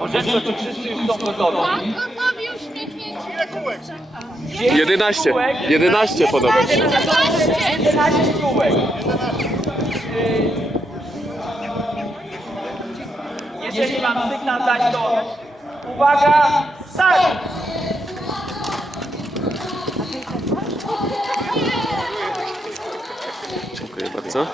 Orzeczko, czy wszyscy już są gotowi? Gotowi uśmiechnięci. 11. 11 podobno. 11. 11 kółek. Jeżeli mam sygnał dać, to uwaga, start! Dziękuję bardzo.